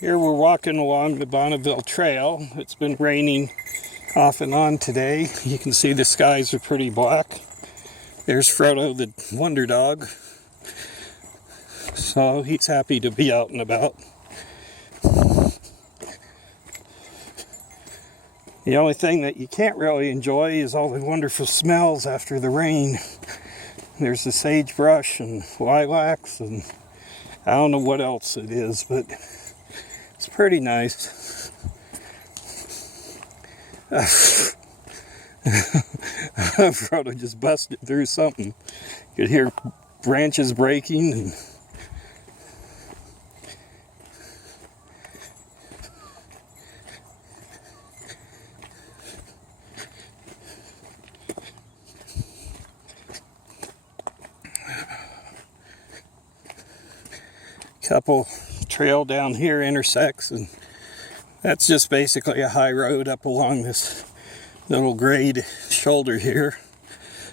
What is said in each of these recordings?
Here we're walking along the Bonneville Trail. It's been raining off and on today. You can see the skies are pretty black. There's Frodo the Wonder Dog. So he's happy to be out and about. The only thing that you can't really enjoy is all the wonderful smells after the rain. There's the sagebrush and lilacs and I don't know what else it is, but it's pretty nice. Frodo just busted through something. You could hear branches breaking and couple trail down here intersects, and that's just basically a high road up along this little grade shoulder here.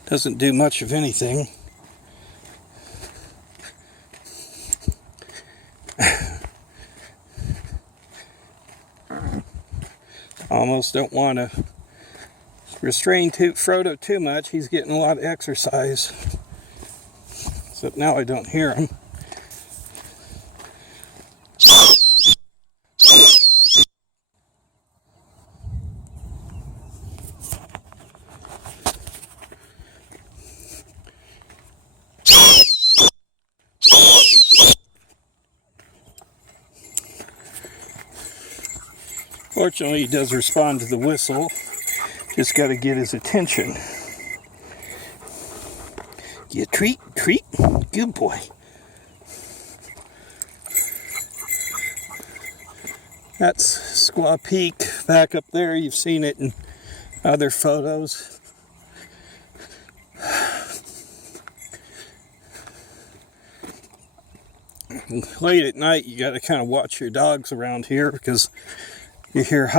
Doesn't do much of anything. Almost don't want to restrain Frodo too much. He's getting a lot of exercise. Except now I don't hear him. Fortunately, he does respond to the whistle. Just got to get his attention. Yeah, treat. Good boy. That's Squaw Peak back up there. You've seen it in other photos. Late at night, you got to kind of watch your dogs around here because you hear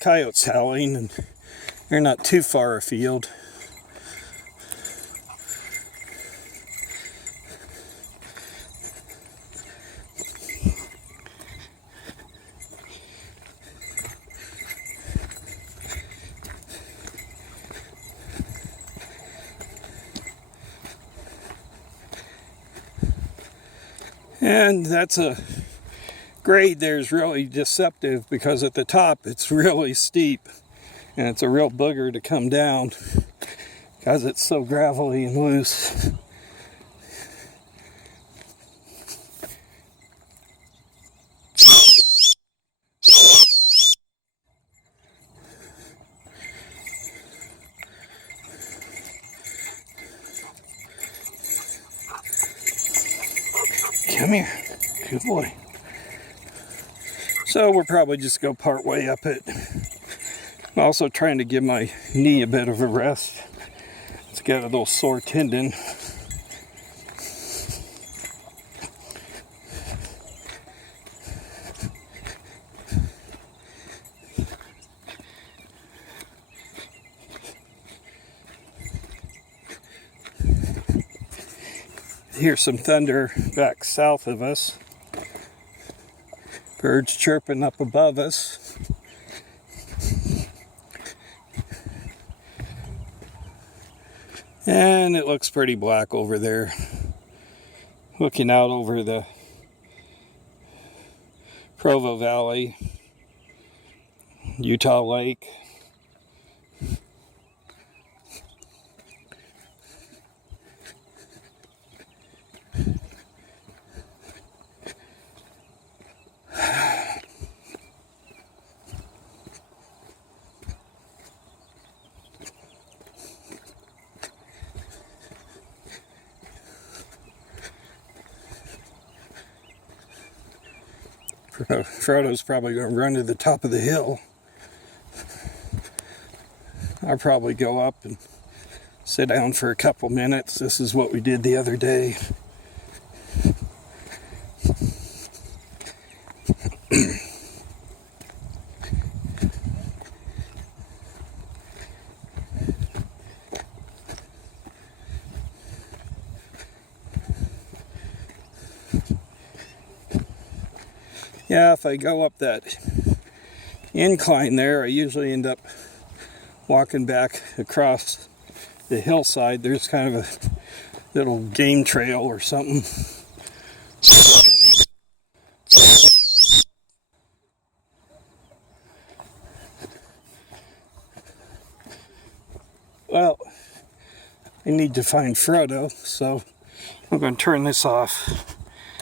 coyotes howling and they're not too far afield. And that's a grade there's really deceptive because at the top it's really steep and it's a real booger to come down because it's so gravelly and loose. Come here, good boy. So we'll probably just go part way up it. I'm also trying to give my knee a bit of a rest. It's got a little sore tendon. Hear some thunder back south of us. Birds chirping up above us. And it looks pretty black over there. Looking out over the Provo Valley, Utah Lake. Frodo's probably going to run to the top of the hill. I'll probably go up and sit down for a couple minutes. This is what we did the other day. Yeah, if I go up that incline there, I usually end up walking back across the hillside. There's kind of a little game trail or something. Well, I need to find Frodo, so I'm going to turn this off.